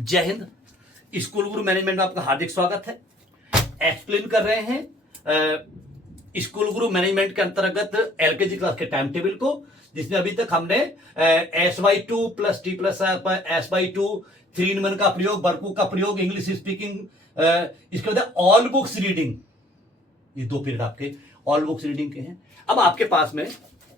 जय हिंद। स्कूल गुरु मैनेजमेंट में आपका हार्दिक स्वागत है। एक्सप्लेन कर रहे हैं स्कूल गुरु मैनेजमेंट के अंतर्गत एलकेजी क्लास के टाइम टेबल को, जिसमें अभी तक हमने SY2 plus T plus SY2 3-in-1 का प्रयोग, वर्कबुक का प्रयोग, इंग्लिश स्पीकिंग, इसके बाद ऑल बुक्स रीडिंग, ये 2 पीरियड आपके ऑल बुक्स रीडिंग के हैं। अब आपके पास में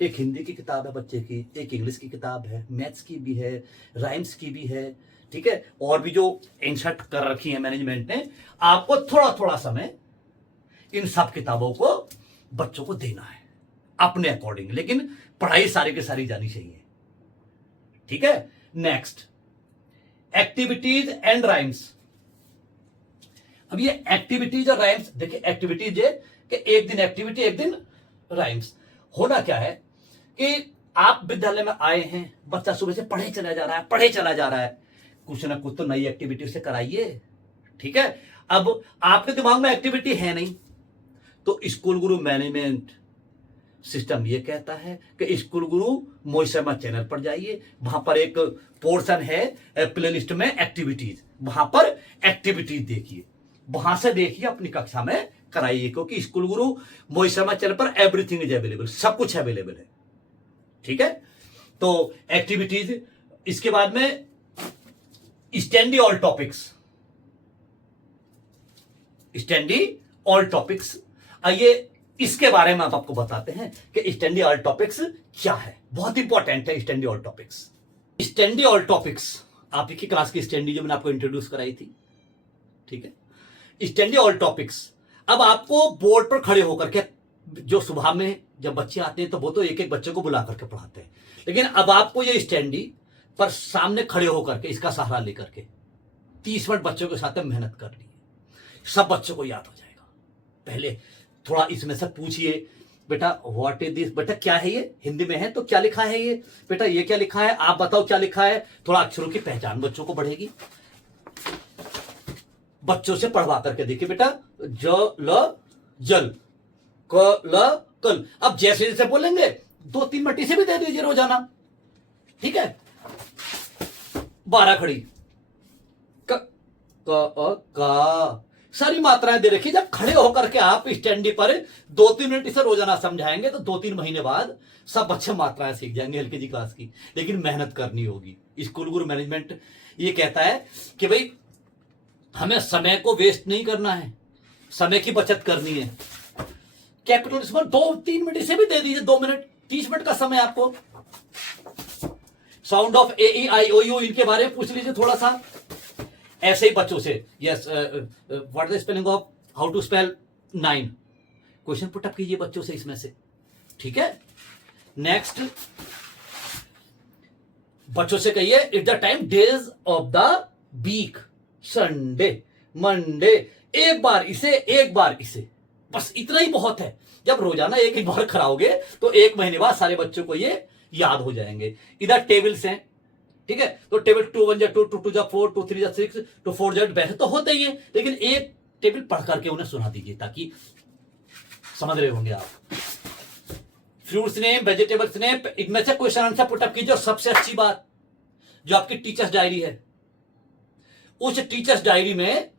एक हिंदी की किताब है बच्चे की, एक इंग्लिश की किताब है, मैथ्स की भी है, राइम्स की भी है, ठीक है, और भी जो इंसर्ट कर रखी है मैनेजमेंट ने। आपको थोड़ा थोड़ा समय इन सब किताबों को बच्चों को देना है अपने अकॉर्डिंग, लेकिन पढ़ाई सारी की सारी जानी चाहिए, ठीक है। Next, activities and rhymes. अब ये एक्टिविटीज और राइम्स देखिए, एक्टिविटीज है कि एक दिन एक्टिविटी एक दिन राइम्स। होना क्या है कि आप विद्यालय में आए हैं, बच्चा सुबह से पढ़े चला जा रहा है, कुछ ना कुछ तो नई एक्टिविटी से कराइए, ठीक है। अब आपके दिमाग में एक्टिविटी है नहीं, तो स्कूल गुरु मैनेजमेंट सिस्टम ये कहता है कि स्कूल गुरु मोहित शर्मा चैनल पर जाइए, वहां पर एक पोर्शन है प्लेलिस्ट में एक्टिविटीज, वहां पर एक्टिविटीज देखिए, वहां से देखिए अपनी कक्षा में कराइए, क्योंकि स्कूल गुरु मोहित शर्मा चैनल पर एवरीथिंग इज अवेलेबल, सब कुछ अवेलेबल है, ठीक है। तो एक्टिविटीज, इसके बाद में स्टैंडी ऑल टॉपिक्स। आइए इसके बारे में आप आपको बताते हैं कि स्टैंडी ऑल टॉपिक्स क्या है। बहुत इंपॉर्टेंट है स्टैंडी ऑल टॉपिक्स। आप ही की क्लास की स्टैंडी जो मैंने आपको इंट्रोड्यूस कराई थी, ठीक है। स्टैंडी ऑल टॉपिक्स अब आपको बोर्ड पर खड़े होकर के, जो सुबह में जब बच्चे आते हैं तो वो तो एक एक बच्चे को बुला करके पढ़ाते हैं, लेकिन अब आपको ये स्टैंडी पर सामने खड़े होकर के इसका सहारा लेकर के 30 मिनट बच्चों के साथ मेहनत करनी है, सब बच्चों को याद हो जाएगा। पहले थोड़ा इसमें से पूछिए, बेटा व्हाट इज दिस, बेटा क्या है ये, हिंदी में है तो क्या लिखा है ये, बेटा ये क्या लिखा है, आप बताओ क्या लिखा है। थोड़ा अक्षरों की पहचान बच्चों को बढ़ेगी। बच्चों से पढ़वा करके देखिए, बेटा ज ल जल, क ल कल। अब जैसे जैसे बोलेंगे 2-3 मिनट इसे भी दे दीजिए रोजाना, ठीक है। 12 खड़ी, क का, सारी मात्राएं दे रखी। जब खड़े होकर के आप स्टैंडी पर 2-3 मिनट इसे रोजाना समझाएंगे तो 2-3 महीने बाद सब बच्चे मात्राएं सीख जाएंगे एलकेजी क्लास की, लेकिन मेहनत करनी होगी। स्कूल गुरु मैनेजमेंट ये कहता है कि भाई हमें समय को वेस्ट नहीं करना है, समय की बचत करनी है। कैपिटल इसमें 2-3 मिनट इसे भी दे दीजिए, 2 मिनट, 30 मिनट का समय आपको। साउंड ऑफ AEIOU इनके बारे में पूछ लीजिए थोड़ा सा, ऐसे ही बच्चों से। Yes, what is the spelling of, how to spell 9, question put up कीजिए बच्चों से इसमें से, ठीक है। नेक्स्ट, बच्चों से कहिए it the time days of the week, Sunday, Monday, एक बार इसे, बस इतना ही बहुत है। जब रोजाना एक बार कराओगे तो 1 महीने बाद सारे बच्चों को ये याद हो जाएंगे। इधर टेबल्स हैं, ठीक है, तो टेबल 2 1 2 2 2 4 2 3 6 2 4 वैसे तो होते ही है, लेकिन एक टेबल पढ़ करके उन्हें सुना दीजिए ताकि समझ रहे होंगे आप। फ्रूट्स नेम, वेजिटेबल्स नेम, इनमें से क्वेश्चन आंसर पुटअप कीजिए। और सबसे अच्छी बात, जो आपकी टीचर्स डायरी है, उस टीचर्स डायरी में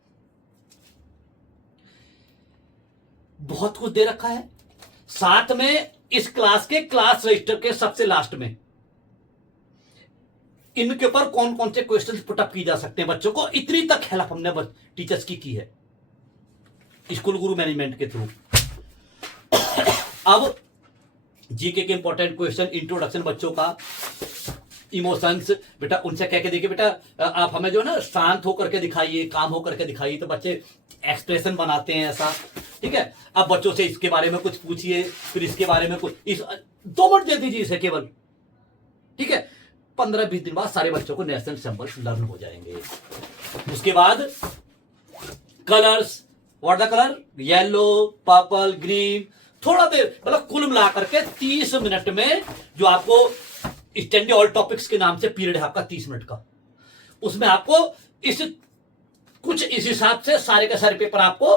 बहुत कुछ दे रखा है। साथ में इस क्लास के क्लास रजिस्टर के सबसे लास्ट में इनके ऊपर कौन कौन से क्वेश्चंस पुटअप की जा सकते हैं बच्चों को, इतनी तक हेल्प हमने टीचर्स की है स्कूल गुरु मैनेजमेंट के थ्रू। अब जीके के इंपॉर्टेंट क्वेश्चन, इंट्रोडक्शन बच्चों का, इमोशंस, बेटा उनसे कह के देखिए, बेटा आप हमें जो है ना शांत होकर के दिखाइए, काम होकर के दिखाइए, तो बच्चे एक्सप्रेशन बनाते हैं ऐसा, ठीक है। अब बच्चों से इसके बारे में कुछ पूछिए, फिर इसके बारे में कुछ, 2 मिनट दे दीजिए इसे केवल, ठीक है। 15-20 दिन बाद सारे बच्चों को नेशनल सिंबल्स लर्न हो जाएंगे। उसके बाद colours, what the colour, yellow, purple, green, थोड़ा देर, मतलब कुल मिलाकर के 30 मिनट में, जो आपको स्टैंडी ऑल टॉपिक्स के नाम से पीरियड है आपका 30 मिनट का, उसमें आपको इस हिसाब से सारे के सारे पेपर आपको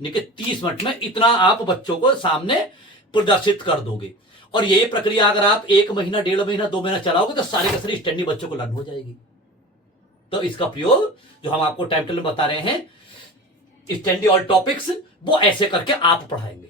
30 मिनट में इतना आप बच्चों को सामने प्रदर्शित कर दोगे। और यही प्रक्रिया अगर आप 1 महीना, 1.5 महीना, 2 महीना चलाओगे तो सारे के सारे स्टैंडी बच्चों को लर्न हो जाएगी। तो इसका प्रयोग जो हम आपको टाइम टेबल बता रहे हैं, स्टैंडिंग ऑल टॉपिक्स, वो ऐसे करके आप पढ़ाएंगे।